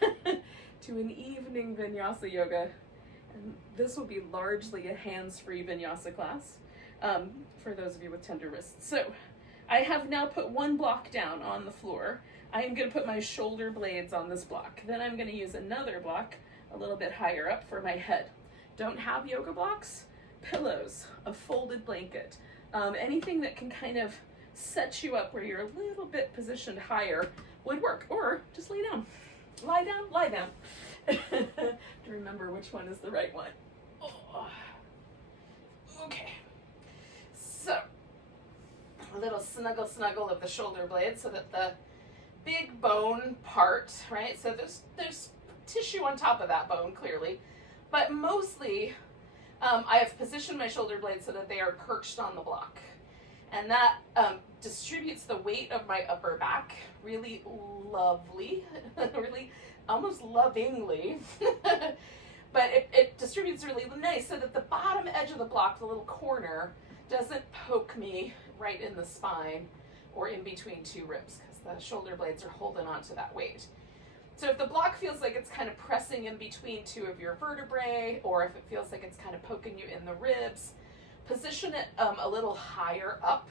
to an evening Vinyasa yoga. And this will be largely a hands-free Vinyasa class for those of you with tender wrists. So I have now put one block down on the floor. I am going to put my shoulder blades on this block. Then I'm going to use another block a little bit higher up for my head. Don't have yoga blocks? Pillows, a folded blanket, anything that can kind of set you up where you're a little bit positioned higher would work. Or just lay down. Lie down, lie down. To remember which one is the right one. Oh. Okay. So, a little snuggle of the shoulder blade so that the big bone part, right? So there's tissue on top of that bone, clearly. But mostly, I have positioned my shoulder blades so that they are perched on the block. And that distributes the weight of my upper back really lovely, really almost lovingly. But it distributes really nice so that the bottom edge of the block, the little corner, doesn't poke me right in the spine or in between two ribs, because the shoulder blades are holding on to that weight. So if the block feels like it's kind of pressing in between two of your vertebrae, or if it feels like it's kind of poking you in the ribs, position it a little higher up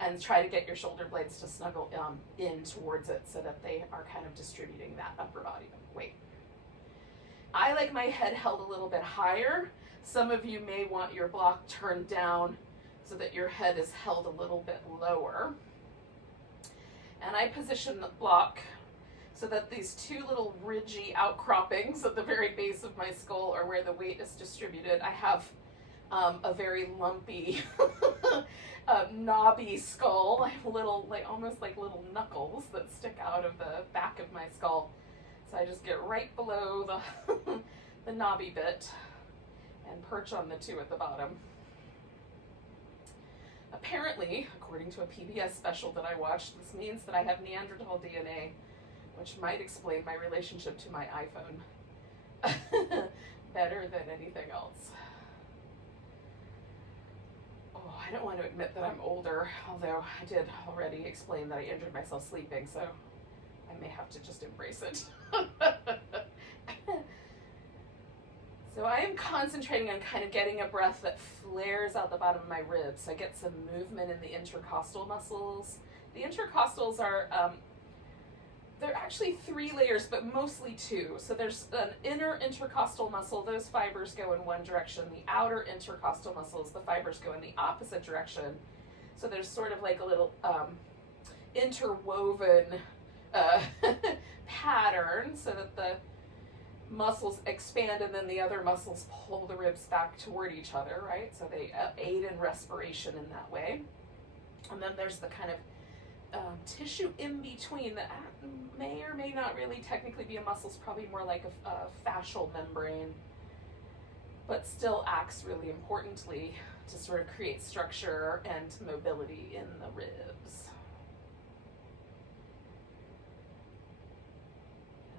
and try to get your shoulder blades to snuggle in towards it so that they are kind of distributing that upper body weight. I like my head held a little bit higher. Some of you may want your block turned down so that your head is held a little bit lower. And I position the block so that these two little ridgy outcroppings at the very base of my skull are where the weight is distributed. I have a very lumpy, knobby skull. I have little, almost like little knuckles that stick out of the back of my skull. So I just get right below the knobby bit and perch on the two at the bottom. Apparently, according to a PBS special that I watched, this means that I have Neanderthal DNA, which might explain my relationship to my iPhone better than anything else. Oh, I don't want to admit that I'm older, although I did already explain that I injured myself sleeping, so I may have to just embrace it. So I am concentrating on kind of getting a breath that flares out the bottom of my ribs. I get some movement in the intercostal muscles. The intercostals are, they're actually 3 layers, but mostly 2. So there's an inner intercostal muscle. Those fibers go in one direction. The outer intercostal muscles, the fibers go in the opposite direction. So there's sort of like a little interwoven pattern so that the muscles expand and then the other muscles pull the ribs back toward each other, right? So they aid in respiration in that way. And then there's the kind of tissue in between that may or may not really technically be a muscle. It's probably more like a fascial membrane, but still acts really importantly to sort of create structure and mobility in the ribs.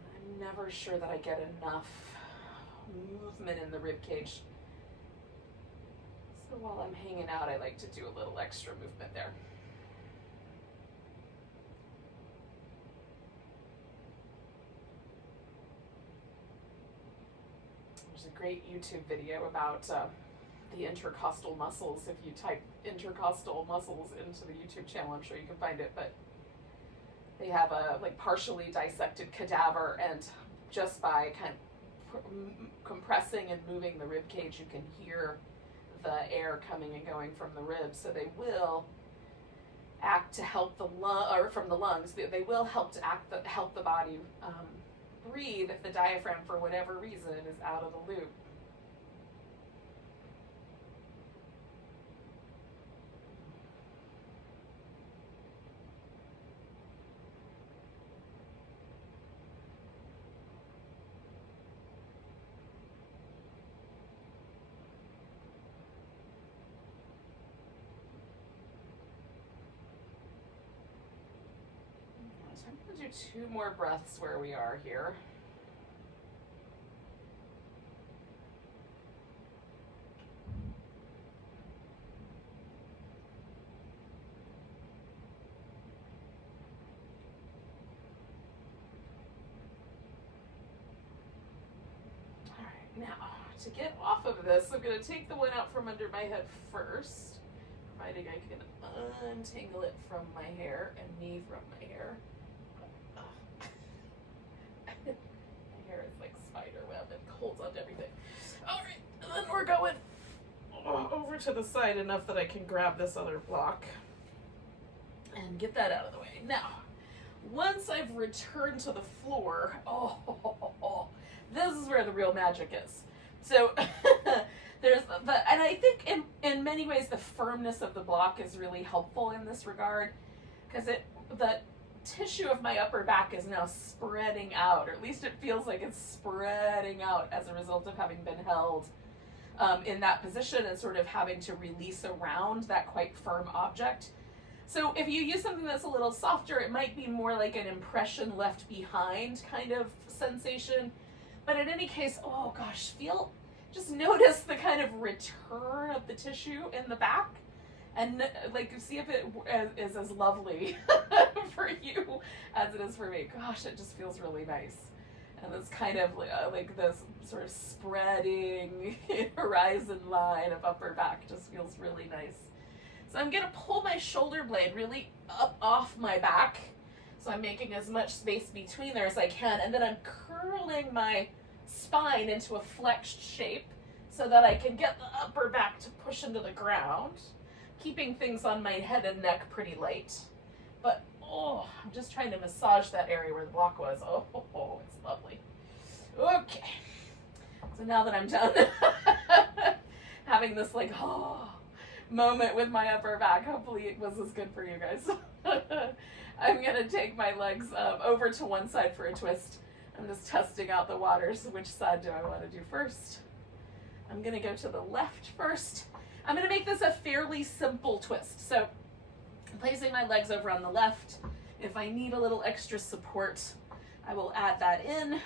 And I'm never sure that I get enough movement in the rib cage. So while I'm hanging out, I like to do a little extra movement there. There's a great YouTube video about the intercostal muscles. If you type intercostal muscles into the YouTube channel, I'm sure you can find it, but they have a partially dissected cadaver, and just by kind of compressing and moving the rib cage, you can hear the air coming and going from the ribs. So they will act to help the from the lungs. They will help to help the body breathe if the diaphragm, for whatever reason, is out of the loop. So I'm going to do 2 more breaths where we are here. Now, to get off of this, I'm going to take the one out from under my head first, providing I can untangle it from my hair and me from my hair. My hair is like spider web and holds onto everything. All right, and then we're going over to the side enough that I can grab this other block and get that out of the way. Now, once I've returned to the floor, this is where the real magic is. So there's and I think in many ways the firmness of the block is really helpful in this regard, because the tissue of my upper back is now spreading out, or at least it feels like it's spreading out as a result of having been held in that position and sort of having to release around that quite firm object. So if you use something that's a little softer, it might be more like an impression left behind kind of sensation. But in any case, oh gosh, just notice the kind of return of the tissue in the back, and like see if it is as lovely for you as it is for me. Gosh, it just feels really nice. And this kind of like this sort of spreading horizon line of upper back just feels really nice. So I'm going to pull my shoulder blade really up off my back, so I'm making as much space between there as I can, and then I'm curling my spine into a flexed shape so that I can get the upper back to push into the ground, keeping things on my head and neck pretty light. But I'm just trying to massage that area where the block was. It's lovely. Okay, so now that I'm done having this like moment with my upper back, hopefully it was as good for you guys. I'm gonna take my legs over to one side for a twist. I'm just testing out the waters. Which side do I want to do first? I'm gonna go to the left first. I'm gonna make this a fairly simple twist. So I'm placing my legs over on the left. If I need a little extra support, I will add that in.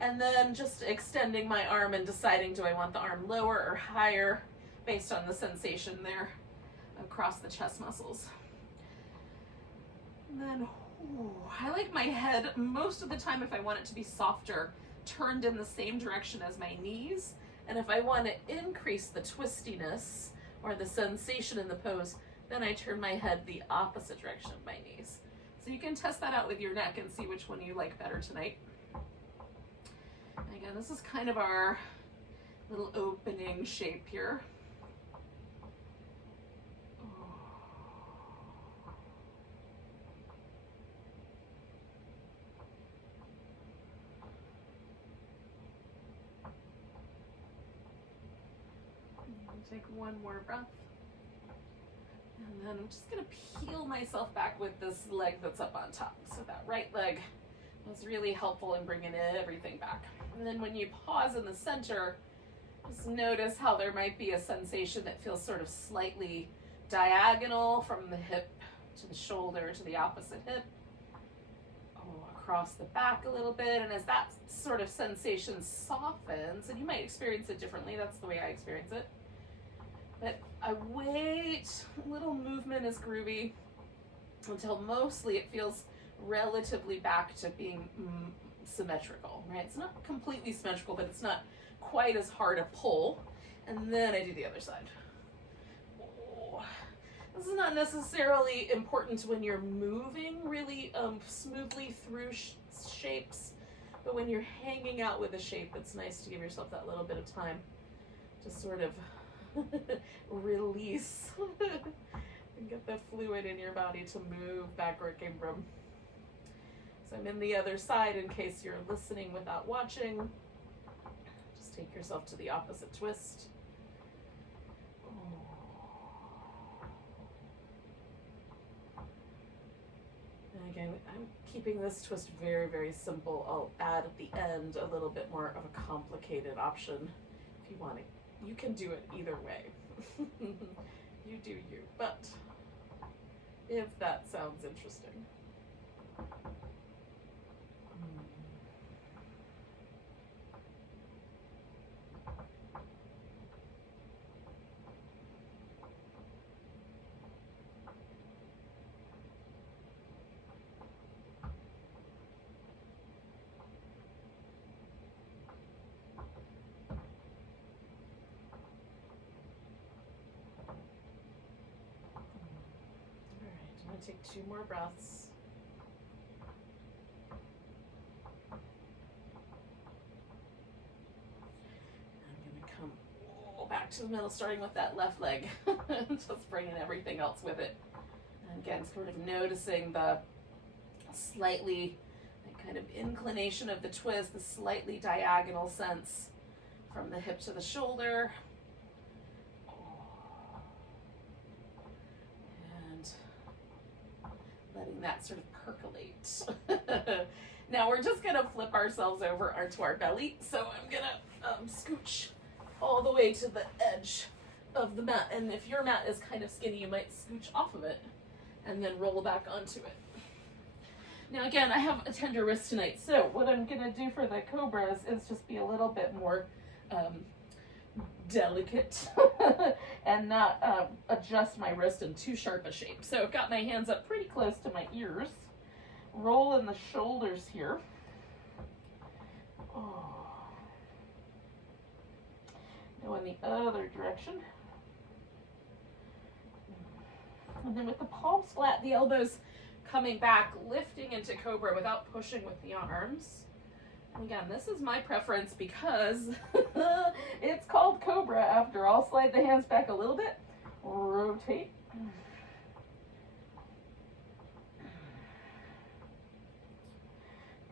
And then just extending my arm and deciding, do I want the arm lower or higher based on the sensation there across the chest muscles. And then I like my head most of the time, if I want it to be softer, turned in the same direction as my knees. And if I want to increase the twistiness or the sensation in the pose, then I turn my head the opposite direction of my knees. So you can test that out with your neck and see which one you like better tonight. And again, this is kind of our little opening shape here. Take one more breath. And then I'm just going to peel myself back with this leg that's up on top. So that right leg was really helpful in bringing everything back. And then when you pause in the center, just notice how there might be a sensation that feels sort of slightly diagonal from the hip to the shoulder to the opposite hip. Across the back a little bit. And as that sort of sensation softens, and you might experience it differently, that's the way I experience it. But I wait, little movement is groovy until mostly it feels relatively back to being symmetrical, right? It's not completely symmetrical, but it's not quite as hard a pull. And then I do the other side. This is not necessarily important when you're moving really smoothly through shapes, but when you're hanging out with a shape, it's nice to give yourself that little bit of time to sort of release and get the fluid in your body to move back where it came from. So I'm in the other side in case you're listening without watching. Just take yourself to the opposite twist. And again, I'm keeping this twist very, very simple. I'll add at the end a little bit more of a complicated option if you want to. You can do it either way. You do you, but if that sounds interesting. take 2 more breaths. I'm gonna come back to the middle, starting with that left leg. Just bringing everything else with it. And again, sort of noticing the slightly kind of inclination of the twist, the slightly diagonal sense from the hip to the shoulder. And letting that sort of percolate. Now we're just gonna flip ourselves over onto our belly. So I'm gonna scooch all the way to the edge of the mat. And if your mat is kind of skinny, you might scooch off of it and then roll back onto it. Now again, I have a tender wrist tonight, so what I'm gonna do for the cobras is just be a little bit more delicate and not adjust my wrist in too sharp a shape. So I've got my hands up pretty close to my ears, roll in the shoulders here. Go in the other direction. And then with the palms flat, the elbows coming back, lifting into cobra without pushing with the arms. And again, this is my preference because it's called cobra after all. Slide the hands back a little bit, rotate.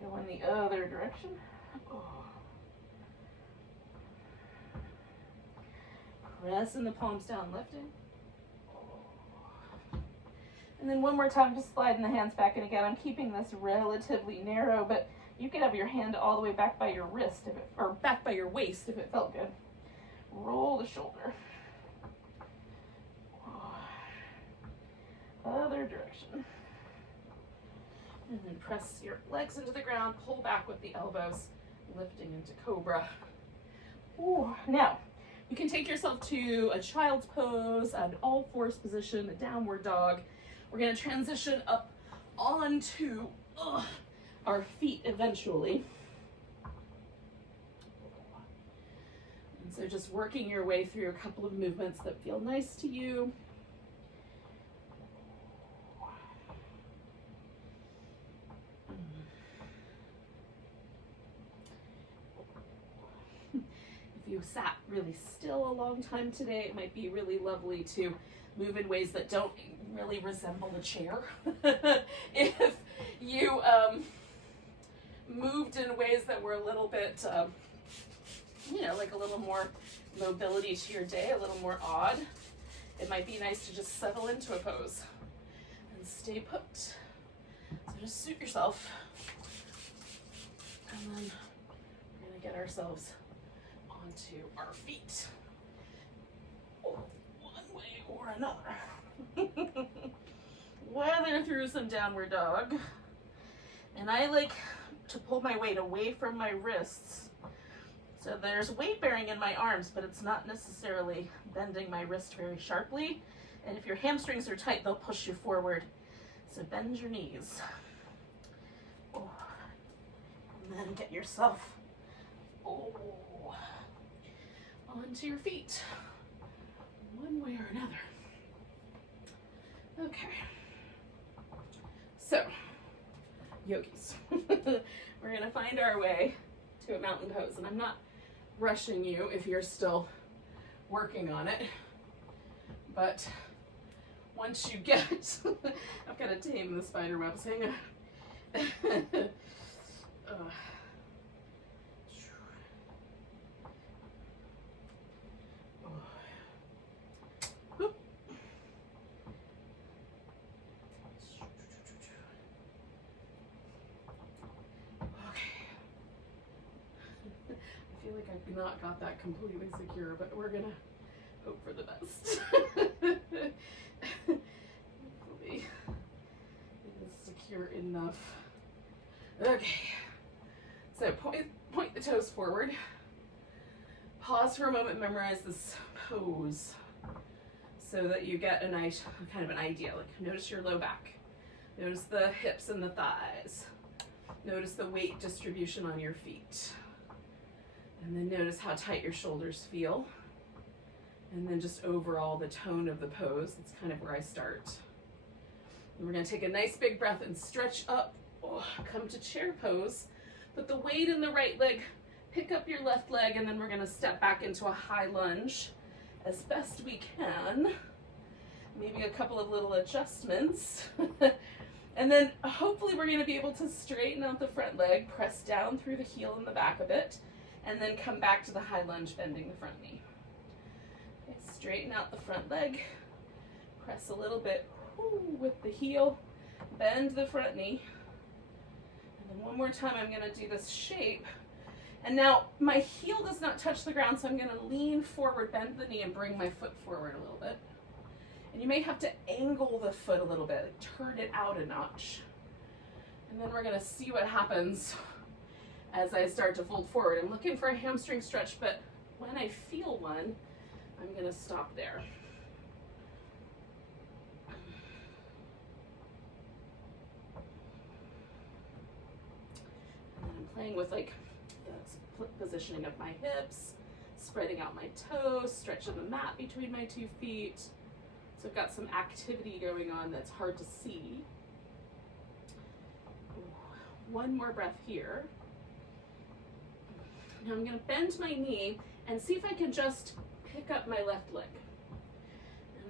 Go in the other direction. Pressing the palms down, lifting. And then one more time, just sliding the hands back. And again, I'm keeping this relatively narrow, but you could have your hand all the way back by your wrist, or back by your waist if it felt good. Roll the shoulder. Other direction. And then press your legs into the ground, pull back with the elbows, lifting into cobra. Ooh. Now, you can take yourself to a child's pose, an all-fours position, a downward dog. We're going to transition up onto our feet eventually. And so just working your way through a couple of movements that feel nice to you. If you sat really still a long time today, it might be really lovely to move in ways that don't really resemble a chair. If you moved in ways that were a little bit, like a little more mobility to your day, a little more odd, it might be nice to just settle into a pose and stay put. So just suit yourself. And then we're gonna get ourselves onto our feet. One way or another. Weather through some downward dog. And I like to pull my weight away from my wrists. So there's weight bearing in my arms, but it's not necessarily bending my wrist very sharply. And if your hamstrings are tight, they'll push you forward. So bend your knees. And then get yourself onto your feet. One way or another. Okay. So, yogis. We're gonna find our way to a mountain pose, and I'm not rushing you if you're still working on it, but once you get, I've got to tame the spider webs, hang on. I feel like I've not got that completely secure, but we're gonna hope for the best. Hopefully it is secure enough. Okay, so point the toes forward. Pause for a moment, memorize this pose so that you get a nice kind of an idea. Like notice your low back, notice the hips and the thighs, notice the weight distribution on your feet. And then notice how tight your shoulders feel. And then just overall the tone of the pose. That's kind of where I start. And we're gonna take a nice big breath and stretch up. Oh, come to chair pose. Put the weight in the right leg, pick up your left leg, and then we're gonna step back into a high lunge as best we can. Maybe a couple of little adjustments. And then hopefully we're gonna be able to straighten out the front leg, press down through the heel and the back a bit, and then come back to the high lunge, bending the front knee. Okay, straighten out the front leg, press a little bit with the heel, bend the front knee. And then one more time, I'm gonna do this shape. And now my heel does not touch the ground, so I'm gonna lean forward, bend the knee, and bring my foot forward a little bit. And you may have to angle the foot a little bit, turn it out a notch. And then we're gonna see what happens as I start to fold forward. I'm looking for a hamstring stretch, but when I feel one, I'm gonna stop there. And I'm playing with like the positioning of my hips, spreading out my toes, stretching the mat between my 2 feet. So I've got some activity going on that's hard to see. One more breath here. Now I'm gonna bend my knee and see if I can just pick up my left leg.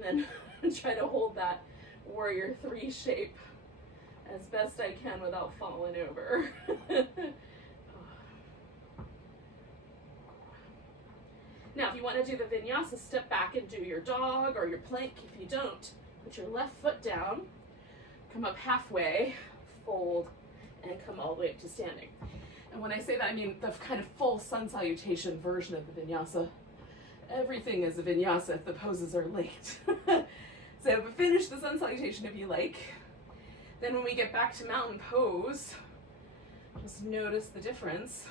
And then try to hold that warrior 3 shape as best I can without falling over. Now, if you want to do the vinyasa, step back and do your dog or your plank. If you don't, put your left foot down, come up halfway, fold, and come all the way up to standing. And when I say that, I mean the kind of full sun salutation version of the vinyasa. Everything is a vinyasa if the poses are linked. So finish the sun salutation if you like. Then when we get back to mountain pose, just notice the difference.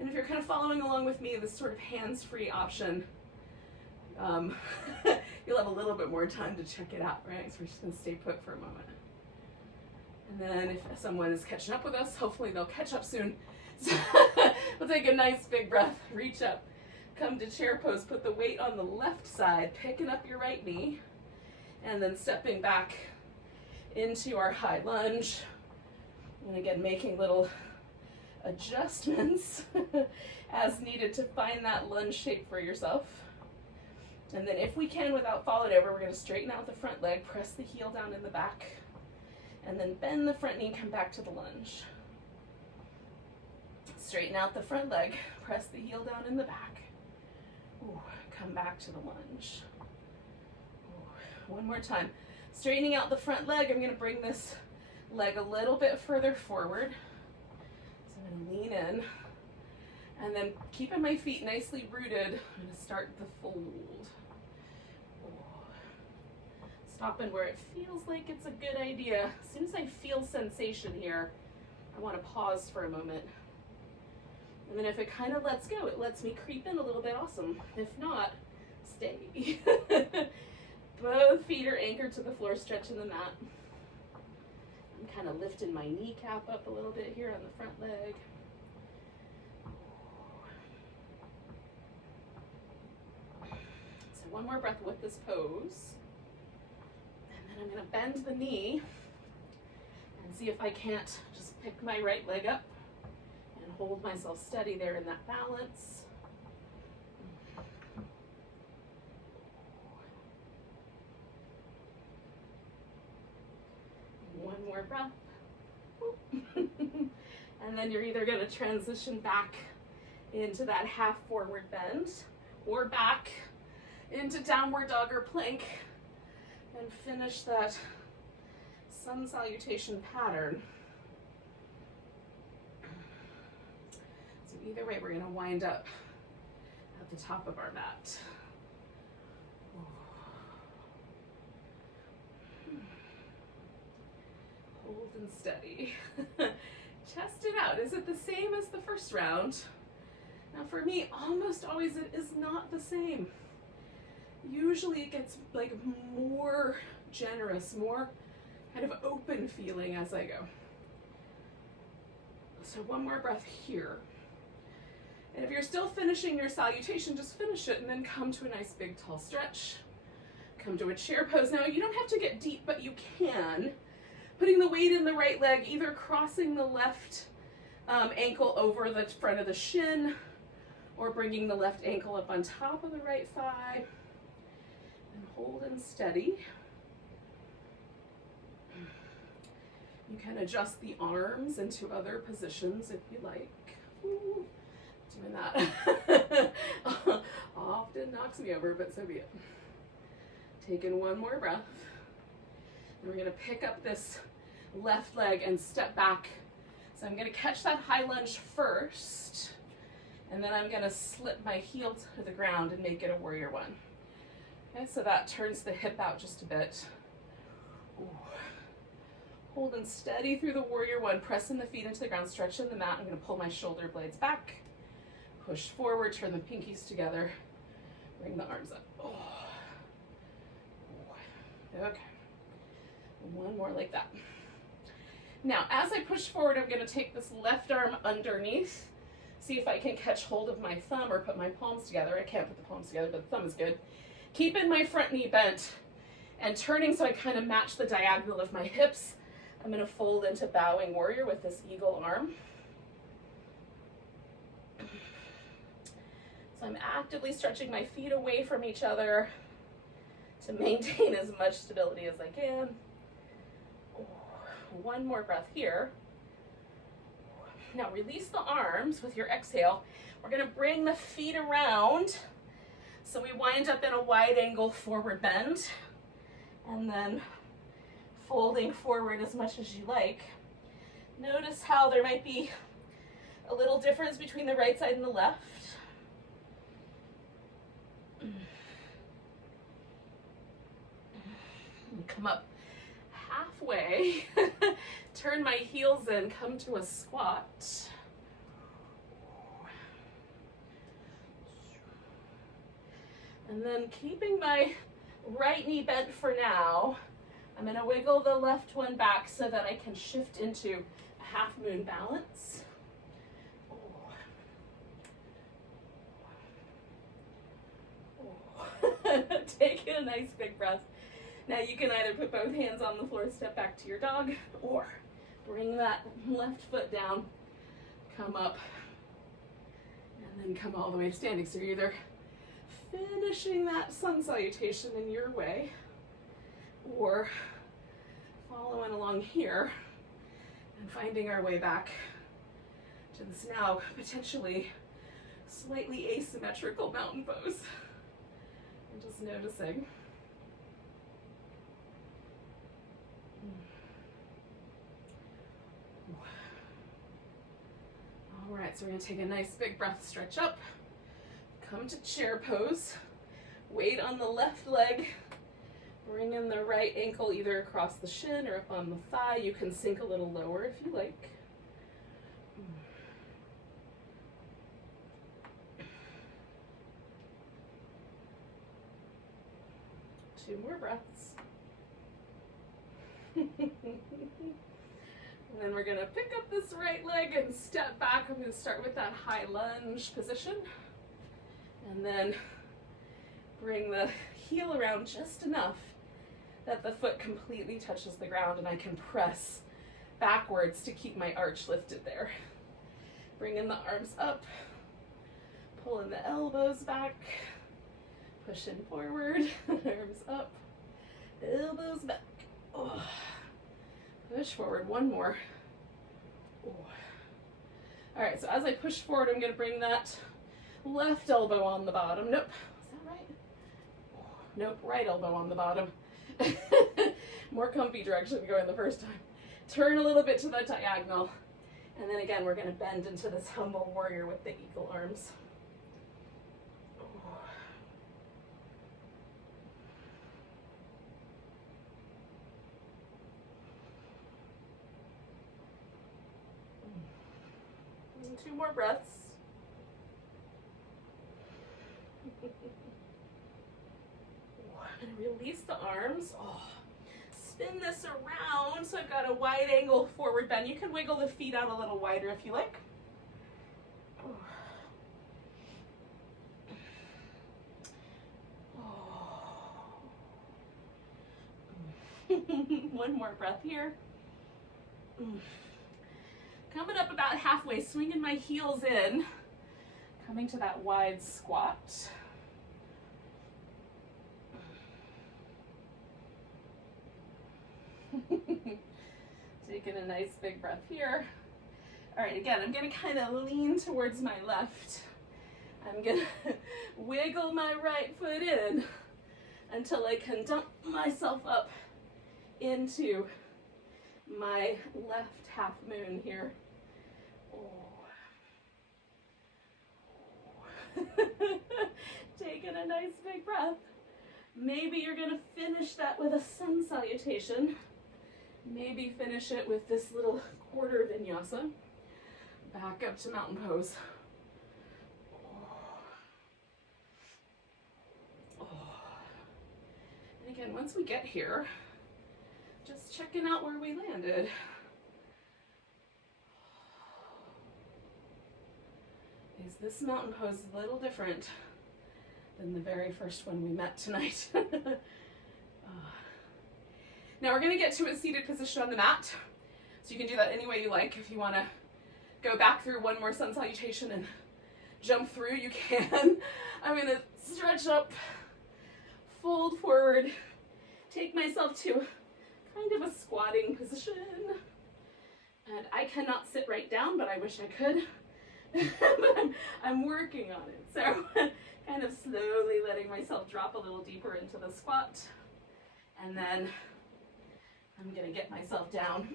And if you're kind of following along with me, this sort of hands-free option, you'll have a little bit more time to check it out, right? So we're just gonna stay put for a moment. And then if someone is catching up with us, hopefully they'll catch up soon. So we'll take a nice big breath, reach up, come to chair pose, put the weight on the left side, picking up your right knee, and then stepping back into our high lunge. And again, making little adjustments as needed to find that lunge shape for yourself. And then if we can, without falling over, we're going to straighten out the front leg, press the heel down in the back, and then bend the front knee and come back to the lunge. Straighten out the front leg, press the heel down in the back. Ooh, come back to the lunge. Ooh, one more time. Straightening out the front leg, I'm going to bring this leg a little bit further forward. I'm going to lean in, and then keeping my feet nicely rooted, I'm going to start the fold. Stopping where it feels like it's a good idea. As soon as I feel sensation here, I want to pause for a moment. And then if it kind of lets go, it lets me creep in a little bit, awesome. If not, stay. Both feet are anchored to the floor, stretching the mat. I'm kind of lifting my kneecap up a little bit here on the front leg. So one more breath with this pose. And then I'm going to bend the knee and see if I can't just pick my right leg up and hold myself steady there in that balance. One more breath. And then you're either going to transition back into that half forward bend or back into downward dog or plank and finish that sun salutation pattern. So either way, we're going to wind up at the top of our mat. Hold and steady. Test it out. Is it the same as the first round? Now for me, almost always it is not the same. Usually it gets like more generous, more kind of open feeling as I go. So one more breath here. And if you're still finishing your salutation, just finish it and then come to a nice big tall stretch. Come to a chair pose. Now you don't have to get deep, but you can. Putting the weight in the right leg, either crossing the left ankle over the front of the shin, or bringing the left ankle up on top of the right thigh, and holding steady. You can adjust the arms into other positions if you like. Ooh, doing that often knocks me over, but so be it. Taking one more breath. And we're gonna pick up this left leg and step back. So I'm gonna catch that high lunge first, and then I'm gonna slip my heel to the ground and make it a warrior one. Okay, so that turns the hip out just a bit. Ooh. Holding steady through the warrior one, pressing the feet into the ground, stretching the mat. I'm gonna pull my shoulder blades back, push forward, turn the pinkies together, bring the arms up. Oh. Okay, one more like that. Now, as I push forward, I'm gonna take this left arm underneath, see if I can catch hold of my thumb or put my palms together. I can't put the palms together, but the thumb is good. Keeping my front knee bent and turning so I kind of match the diagonal of my hips. I'm gonna fold into bowing warrior with this eagle arm. So I'm actively stretching my feet away from each other to maintain as much stability as I can. One more breath here. Now release the arms with your exhale. We're gonna bring the feet around so we wind up in a wide angle forward bend, and then folding forward as much as you like. Notice how there might be a little difference between the right side and the left. Come up halfway, turn my heels in, come to a squat. And then keeping my right knee bent for now, I'm gonna wiggle the left one back so that I can shift into a half moon balance. Take a nice big breath. Now you can either put both hands on the floor, step back to your dog, or bring that left foot down, come up, and then come all the way to standing. So you're either finishing that sun salutation in your way, or following along here and finding our way back to this now potentially slightly asymmetrical mountain pose. And just noticing. All right, so we're gonna take a nice big breath, stretch up, come to chair pose, weight on the left leg, bring in the right ankle either across the shin or up on the thigh. You can sink a little lower if you like. Two more breaths. And then we're gonna pick up this right leg and step back. I'm gonna start with that high lunge position. And then bring the heel around just enough that the foot completely touches the ground and I can press backwards to keep my arch lifted there. Bringing the arms up, pulling the elbows back, pushing forward, arms up, elbows back. Oh. Push forward, one more. Oh. All right, so as I push forward, I'm gonna bring that left elbow on the bottom. Nope, is that right? Oh. Nope, right elbow on the bottom. More comfy direction to go in the first time. Turn a little bit to the diagonal. And then again, we're gonna bend into this humble warrior with the eagle arms. Two more breaths. And release the arms. Oh. Spin this around so I've got a wide angle forward bend. You can wiggle the feet out a little wider if you like. Oh. Oh. One more breath here. Coming up about halfway, swinging my heels in, coming to that wide squat. Taking a nice big breath here. All right, again, I'm gonna kind of lean towards my left. I'm gonna wiggle my right foot in until I can dump myself up into my left half moon here. Taking a nice big breath. Maybe you're gonna finish that with a sun salutation. Maybe finish it with this little quarter vinyasa. Back up to mountain pose. And again, once we get here, just checking out where we landed. Is this mountain pose a little different than the very first one we met tonight? Now we're going to get to a seated position on the mat. So you can do that any way you like. If you want to go back through one more sun salutation and jump through, you can. I'm going to stretch up, fold forward, take myself to kind of a squatting position. And I cannot sit right down, but I wish I could. But I'm working on it. So kind of slowly letting myself drop a little deeper into the squat. And then I'm gonna get myself down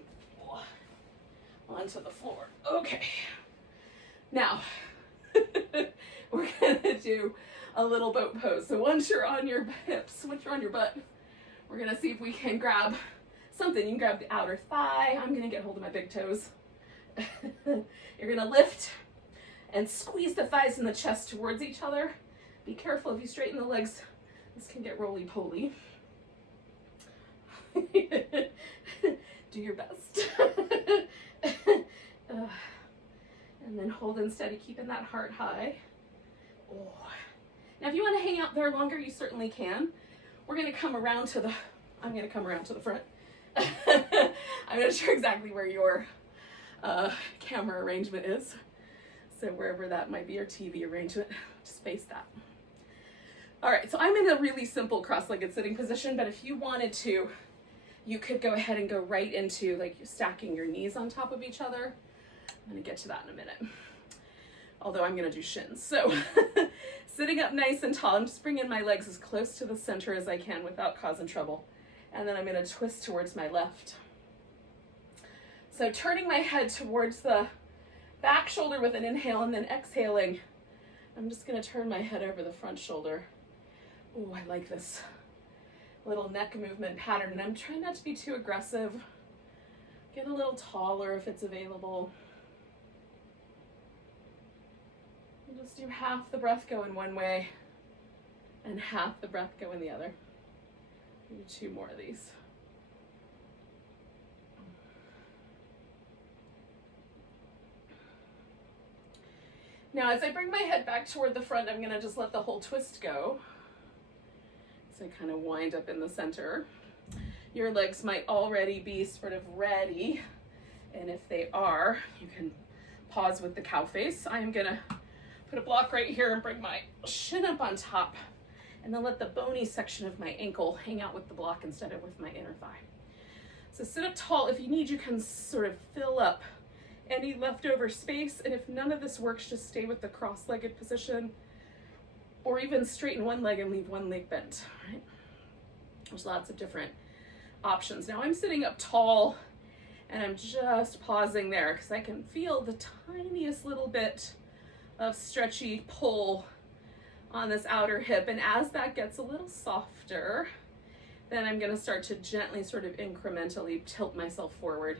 onto the floor. Okay. Now, we're gonna do a little boat pose. So once you're on your hips, once you're on your butt, we're gonna see if we can grab something. You can grab the outer thigh. I'm gonna get hold of my big toes. You're gonna lift and squeeze the thighs and the chest towards each other. Be careful if you straighten the legs, this can get roly-poly. Do your best. And then hold and steady, keeping that heart high. Now if you want to hang out there longer, you certainly can. We're going to come around to the, I'm going to come around to the front. I'm not sure exactly where your camera arrangement is. So wherever that might be, your TV arrangement, just face that. All right, so I'm in a really simple cross-legged sitting position, but if you wanted to, you could go ahead and go right into like stacking your knees on top of each other. I'm gonna get to that in a minute. Although I'm gonna do shins. So sitting up nice and tall, I'm just bringing my legs as close to the center as I can without causing trouble. And then I'm gonna twist towards my left. So turning my head towards the back shoulder with an inhale and then exhaling. I'm just gonna turn my head over the front shoulder. Oh, I like this little neck movement pattern, and I'm trying not to be too aggressive. Get a little taller if it's available. And just do half the breath go in one way and half the breath go in the other. Do 2 more of these. Now, as I bring my head back toward the front, I'm gonna just let the whole twist go. So kind of wind up in the center. Your legs might already be sort of ready. And if they are, you can pause with the cow face. I'm gonna put a block right here and bring my shin up on top and then let the bony section of my ankle hang out with the block instead of with my inner thigh. So sit up tall. If you need, you can sort of fill up any leftover space. And if none of this works, just stay with the cross-legged position, or even straighten one leg and leave one leg bent, right? There's lots of different options. Now I'm sitting up tall and I'm just pausing there because I can feel the tiniest little bit of stretchy pull on this outer hip. And as that gets a little softer, then I'm gonna start to gently sort of incrementally tilt myself forward.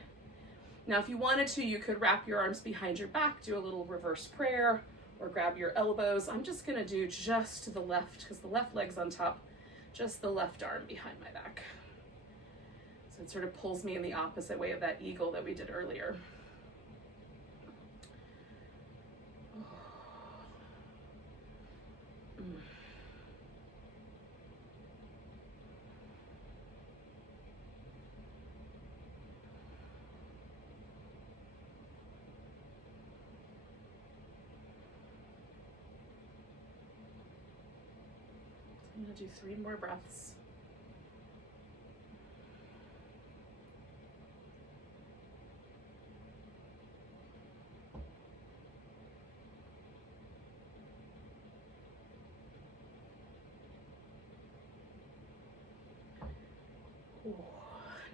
Now, if you wanted to, you could wrap your arms behind your back, do a little reverse prayer, or grab your elbows. I'm just gonna do just to the left because the left leg's on top, just the left arm behind my back. So it sort of pulls me in the opposite way of that eagle that we did earlier. gonna do 3 more breaths.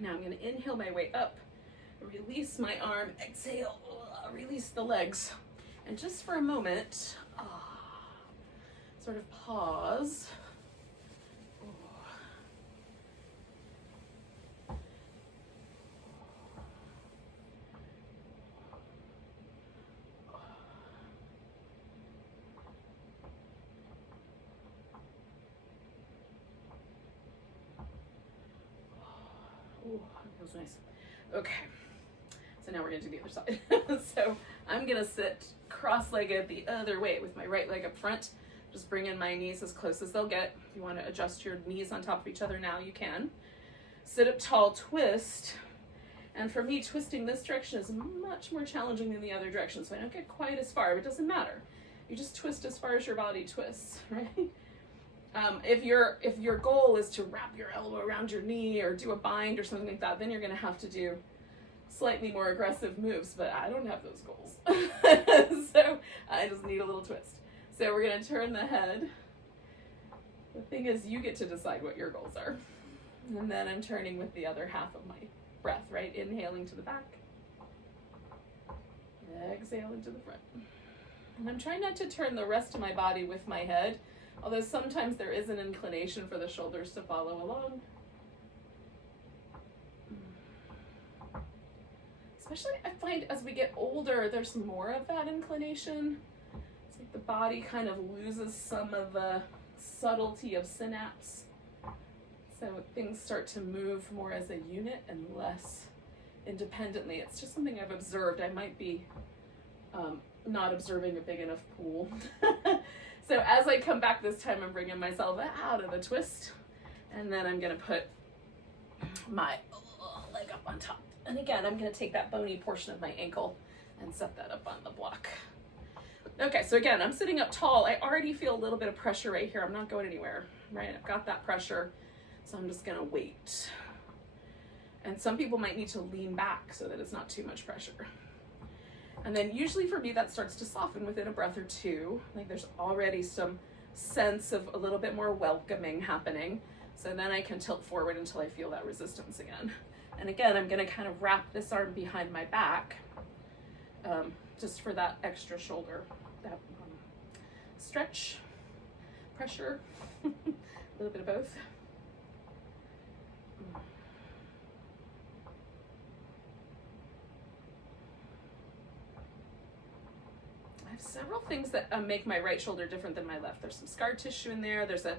Now I'm going to inhale my way up, release my arm, exhale, release the legs. And just for a moment, sort of pause. Ooh, that feels nice. Okay, so now we're gonna do the other side. So I'm gonna sit cross-legged the other way with my right leg up front. Just bring in my knees as close as they'll get. If you wanna adjust your knees on top of each other now, you can. Sit up tall, twist. And for me, twisting this direction is much more challenging than the other direction, so I don't get quite as far, but it doesn't matter. You just twist as far as your body twists, right? If your goal is to wrap your elbow around your knee or do a bind or something like that, then you're gonna have to do slightly more aggressive moves, but I don't have those goals. So I just need a little twist. So we're gonna turn the head. The thing is, you get to decide what your goals are. And then I'm turning with the other half of my breath, right? Inhaling to the back. Exhaling to the front. And I'm trying not to turn the rest of my body with my head, although sometimes there is an inclination for the shoulders to follow along. Especially I find as we get older, there's more of that inclination. It's like the body kind of loses some of the subtlety of synapse. So things start to move more as a unit and less independently. It's just something I've observed. I might be not observing a big enough pool. So as I come back this time, I'm bringing myself out of the twist, and then I'm gonna put my leg up on top. And again, I'm gonna take that bony portion of my ankle and set that up on the block. Okay, so again, I'm sitting up tall. I already feel a little bit of pressure right here. I'm not going anywhere, right? I've got that pressure, so I'm just gonna wait. And some people might need to lean back so that it's not too much pressure. And then usually for me, that starts to soften within a breath or two. Like there's already some sense of a little bit more welcoming happening. So then I can tilt forward until I feel that resistance again. And again, I'm gonna kind of wrap this arm behind my back, just for that extra shoulder, that stretch, pressure, a little bit of both. Several things that make my right shoulder different than my left. There's some scar tissue in there. There's a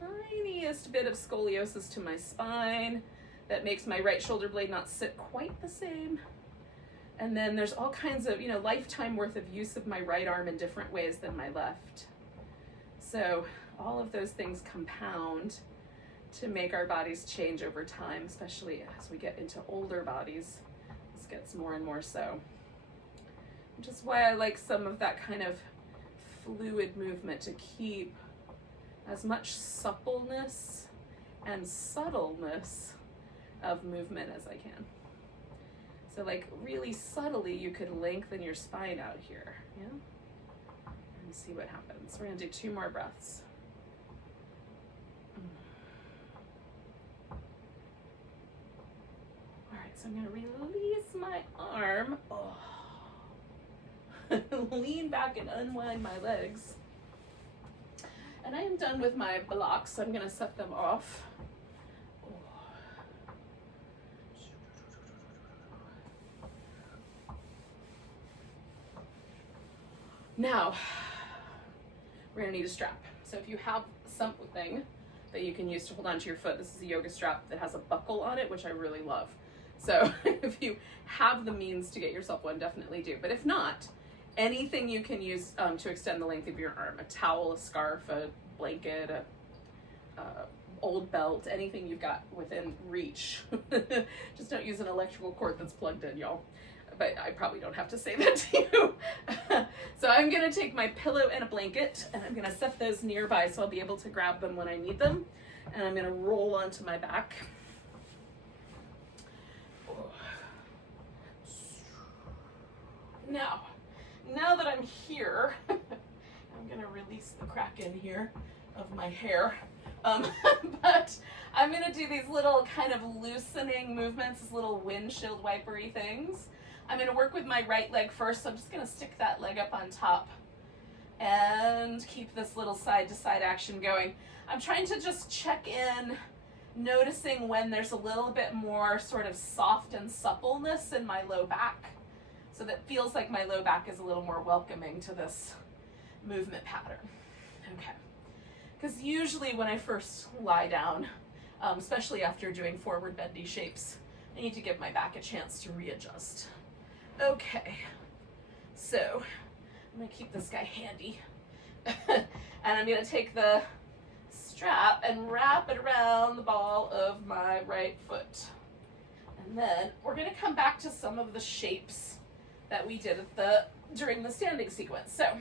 tiniest bit of scoliosis to my spine that makes my right shoulder blade not sit quite the same. And then there's all kinds of, lifetime worth of use of my right arm in different ways than my left. So all of those things compound to make our bodies change over time, especially as we get into older bodies. This gets more and more so. Which is why I like some of that kind of fluid movement, to keep as much suppleness and subtleness of movement as I can. So like really subtly, you could lengthen your spine out here, yeah? And see what happens. We're gonna do 2 more breaths. All right, so I'm gonna release my arm. Lean back and unwind my legs. And I am done with my blocks, so I'm gonna set them off. Now, we're gonna need a strap. So if you have something that you can use to hold onto your foot, this is a yoga strap that has a buckle on it, which I really love. So if you have the means to get yourself one, definitely do. But if not, anything you can use to extend the length of your arm, a towel, a scarf, a blanket, a old belt, anything you've got within reach. Just don't use an electrical cord that's plugged in, y'all. But I probably don't have to say that to you. So I I'm gonna take my pillow and a blanket, and I'm gonna set those nearby so I'll be able to grab them when I need them. And I'm gonna roll onto my back. Now that I'm here, I'm gonna release the crack in here of my hair. But I'm gonna do these little kind of loosening movements, these little windshield wipery things. I'm gonna work with my right leg first. So I'm just gonna stick that leg up on top and keep this little side to side action going. I'm trying to just check in, noticing when there's a little bit more sort of soft and suppleness in my low back. So that feels like my low back is a little more welcoming to this movement pattern. Okay. Because usually when I first lie down, especially after doing forward bendy shapes, I need to give my back a chance to readjust. Okay. So I'm gonna keep this guy handy. And I'm gonna take the strap and wrap it around the ball of my right foot. And then we're gonna come back to some of the shapes that we did during the standing sequence. So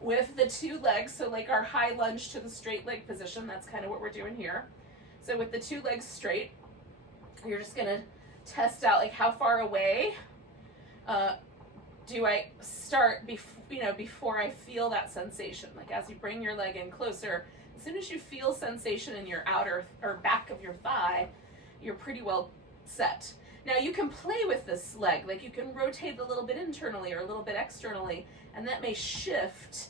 with the two legs, so like our high lunge to the straight leg position, that's kind of what we're doing here. So with the two legs straight, you're just gonna test out like how far away do I start before I feel that sensation. Like as you bring your leg in closer, as soon as you feel sensation in your outer or back of your thigh, you're pretty well set. Now you can play with this leg, like you can rotate a little bit internally or a little bit externally, and that may shift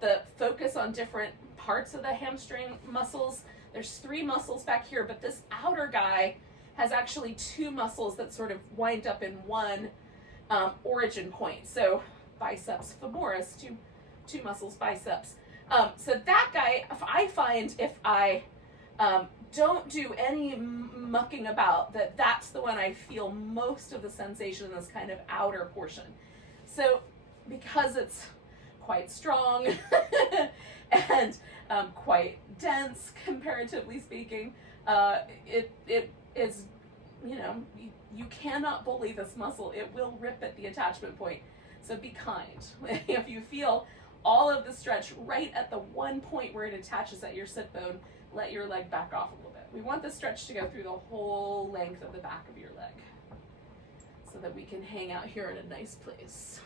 the focus on different parts of the hamstring muscles. There's 3 muscles back here, but this outer guy has actually 2 muscles that sort of wind up in one origin point. So biceps femoris, two muscles, biceps. So that guy, I find if I don't do any mucking about, that's the one I feel most of the sensation in this kind of outer portion. So because it's quite strong and quite dense comparatively speaking, it is, you cannot bully this muscle. It will rip at the attachment point. So be kind. If you feel all of the stretch right at the one point where it attaches at your sit bone, let your leg back off a little bit. We want the stretch to go through the whole length of the back of your leg so that we can hang out here in a nice place.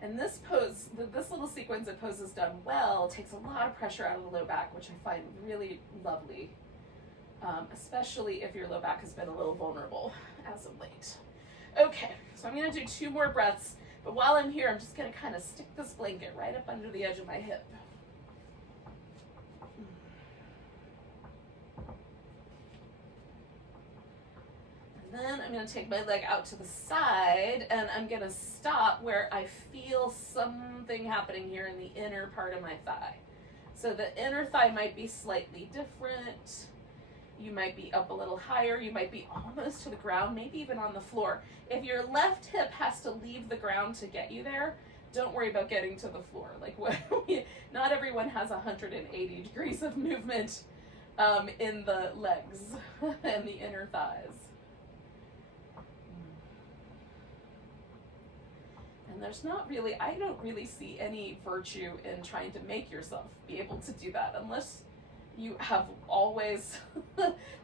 And this pose, this little sequence of poses done well, takes a lot of pressure out of the low back, which I find really lovely, especially if your low back has been a little vulnerable as of late. Okay, so I'm gonna do 2 more breaths, but while I'm here, I'm just gonna kind of stick this blanket right up under the edge of my hip. Then I'm going to take my leg out to the side, and I'm going to stop where I feel something happening here in the inner part of my thigh. So the inner thigh might be slightly different. You might be up a little higher. You might be almost to the ground, maybe even on the floor. If your left hip has to leave the ground to get you there, don't worry about getting to the floor. Like not everyone has 180 degrees of movement in the legs and the inner thighs. And there's not really, I don't really see any virtue in trying to make yourself be able to do that unless you have always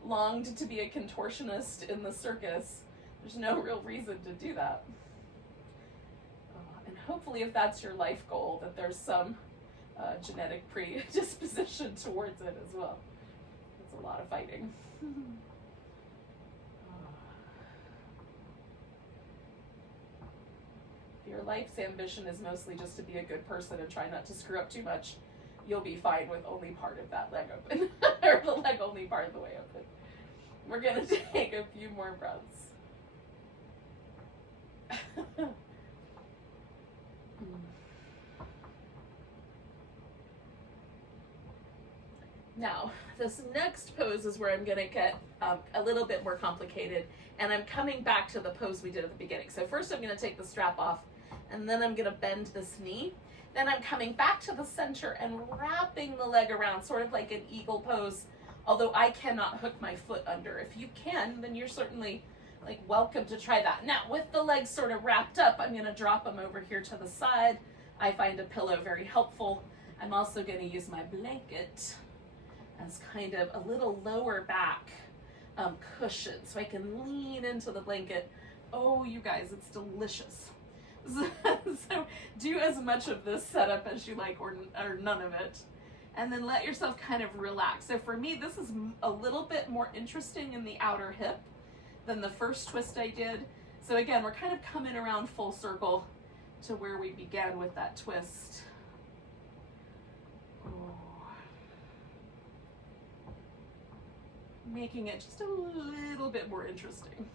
longed to be a contortionist in the circus. There's no real reason to do that. And hopefully if that's your life goal, that there's some genetic predisposition towards it as well. It's a lot of fighting. Your life's ambition is mostly just to be a good person and try not to screw up too much, you'll be fine with only part of that leg open, or the leg only part of the way open. We're gonna take a few more breaths. Now, this next pose is where I'm gonna get a little bit more complicated, and I'm coming back to the pose we did at the beginning. So first I'm gonna take the strap off, and then I'm gonna bend this knee. Then I'm coming back to the center and wrapping the leg around, sort of like an eagle pose, although I cannot hook my foot under. If you can, then you're certainly like welcome to try that. Now with the legs sort of wrapped up, I'm gonna drop them over here to the side. I find a pillow very helpful. I'm also gonna use my blanket as kind of a little lower back cushion so I can lean into the blanket. Oh, you guys, it's delicious. So do as much of this setup as you like, or none of it. And then let yourself kind of relax. So for me, this is a little bit more interesting in the outer hip than the first twist I did. So again, we're kind of coming around full circle to where we began with that twist. Oh. Making it just a little bit more interesting.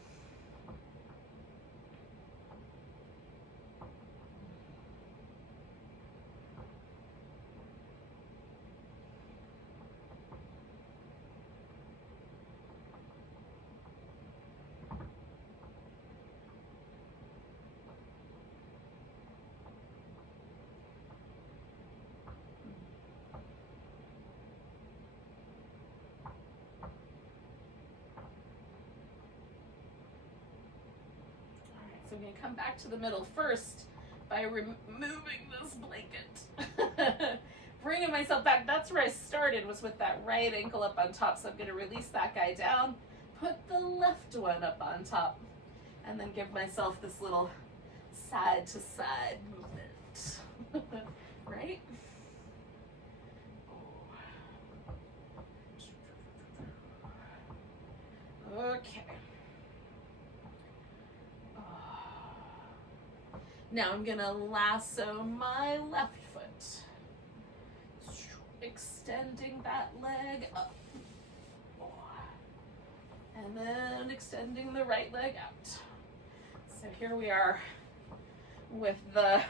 So I'm going to come back to the middle first by removing this blanket. Bringing myself back. That's where I started, was with that right ankle up on top. So I'm going to release that guy down, put the left one up on top, and then give myself this little side to side movement. Right? Okay. Now I'm gonna lasso my left foot, extending that leg up, and then extending the right leg out. So here we are with the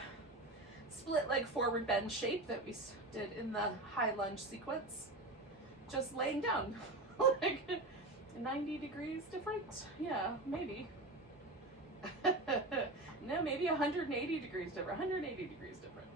split leg forward bend shape that we did in the high lunge sequence, just laying down. Like 90 degrees different? Yeah, maybe. No, maybe 180 degrees different. 180 degrees different.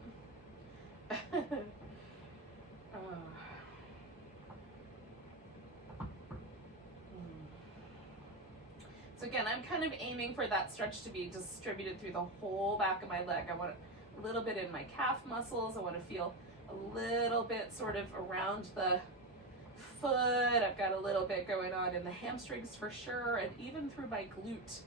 So again, I'm kind of aiming for that stretch to be distributed through the whole back of my leg. I want a little bit in my calf muscles. I want to feel a little bit sort of around the foot. I've got a little bit going on in the hamstrings for sure, and even through my glute.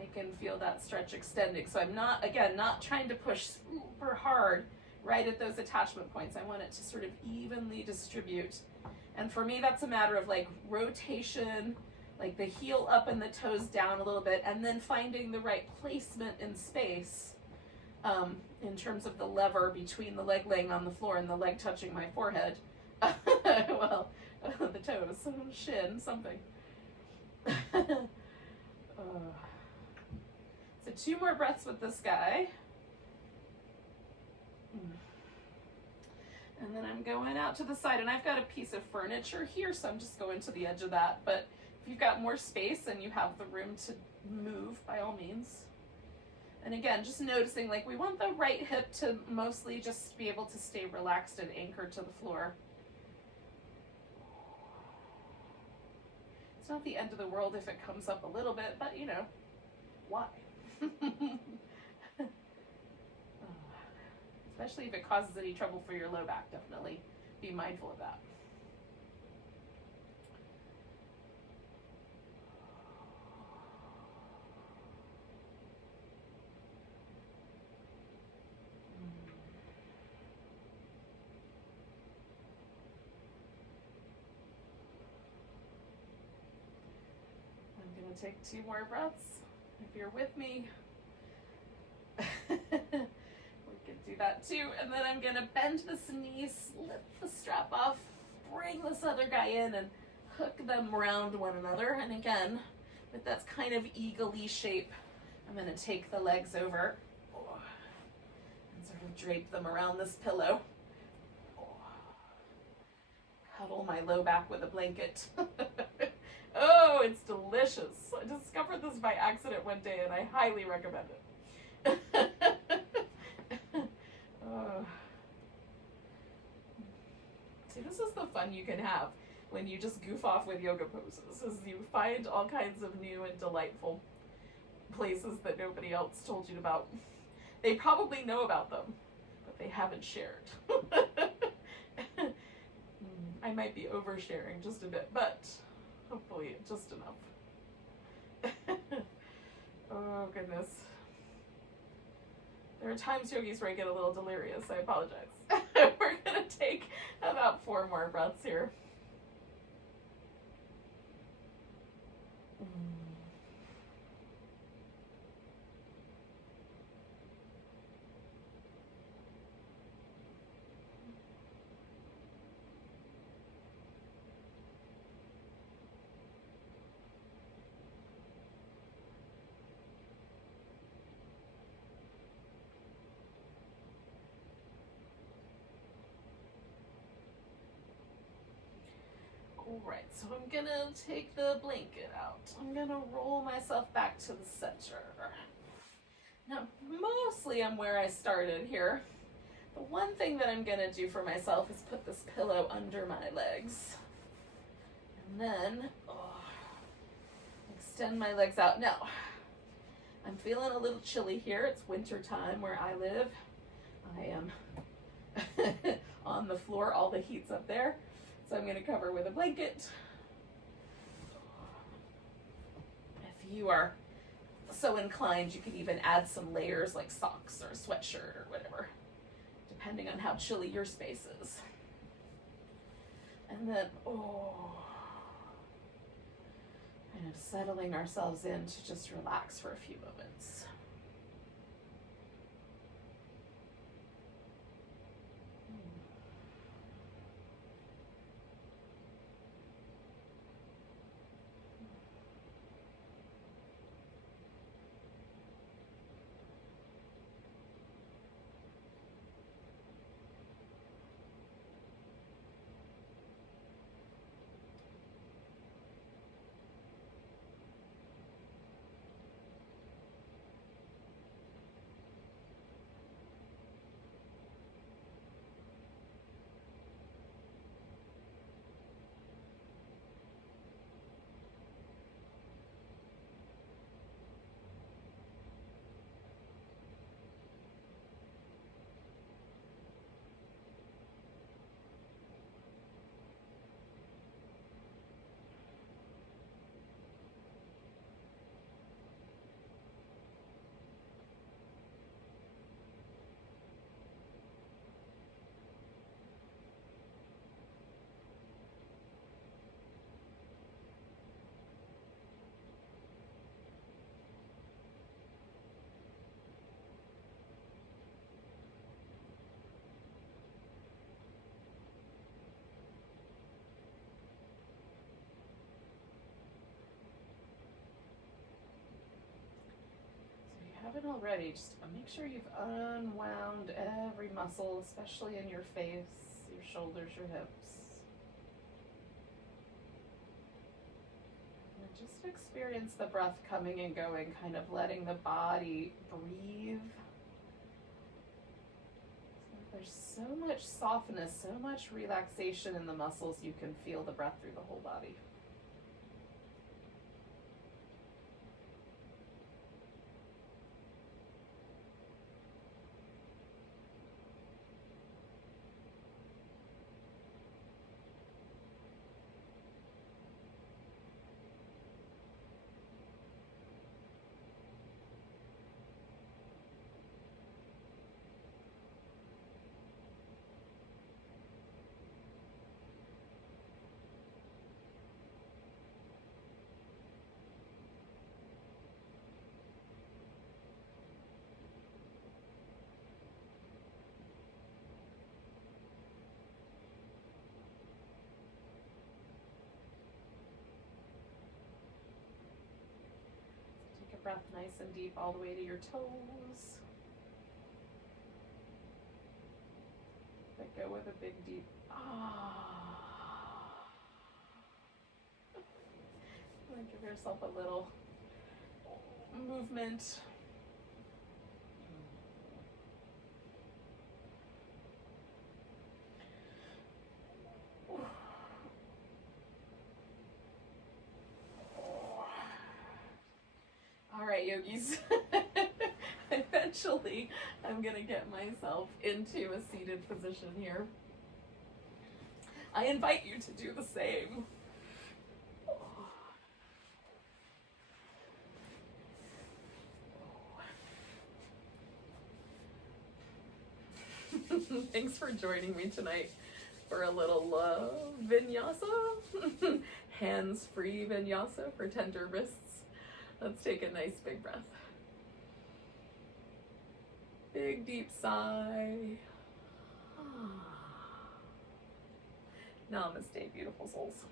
I can feel that stretch extending. So I'm not, again, not trying to push super hard right at those attachment points. I want it to sort of evenly distribute. And for me, that's a matter of like rotation, like the heel up and the toes down a little bit, and then finding the right placement in space in terms of the lever between the leg laying on the floor and the leg touching my forehead. Well, the toes, shin, something. So 2 more breaths with this guy. And then I'm going out to the side, and I've got a piece of furniture here, so I'm just going to the edge of that. But if you've got more space and you have the room to move, by all means. And again, just noticing, like, we want the right hip to mostly just be able to stay relaxed and anchored to the floor. It's not the end of the world if it comes up a little bit, but you know, why? Especially if it causes any trouble for your low back, definitely be mindful of that. I'm going to take 2 more breaths. If you're with me, we can do that too. And then I'm gonna bend this knee, slip the strap off, bring this other guy in, and hook them around one another. And again, with that kind of eagle-y shape, I'm gonna take the legs over and sort of drape them around this pillow. Cuddle my low back with a blanket. Oh, it's delicious. I discovered this by accident one day, and I highly recommend it. See, this is the fun you can have when you just goof off with yoga poses, is you find all kinds of new and delightful places that nobody else told you about. They probably know about them, but they haven't shared. I might be oversharing just a bit, but hopefully just enough. Oh goodness. There are times, yogis, where I get a little delirious. I apologize. We're gonna take about 4 more breaths here. Alright, so I'm gonna take the blanket out. I'm gonna roll myself back to the center. Now, mostly I'm where I started here. The one thing that I'm gonna do for myself is put this pillow under my legs. And then, extend my legs out. Now, I'm feeling a little chilly here. It's winter time where I live. I am on the floor, all the heat's up there. So I'm gonna cover with a blanket. If you are so inclined, you could even add some layers like socks or a sweatshirt or whatever, depending on how chilly your space is. And then, kind of settling ourselves in to just relax for a few moments. Haven't already, just make sure you've unwound every muscle, especially in your face, your shoulders, your hips. And just experience the breath coming and going, kind of letting the body breathe. There's so much softness, so much relaxation in the muscles, you can feel the breath through the whole body. Breath nice and deep all the way to your toes. Let go with a big deep give yourself a little movement. right, yogis. Eventually, I'm gonna get myself into a seated position here. I invite you to do the same. Thanks for joining me tonight for a little vinyasa. Hands-free vinyasa for tender wrists. Let's take a nice big breath. Big deep sigh. Namaste, beautiful souls.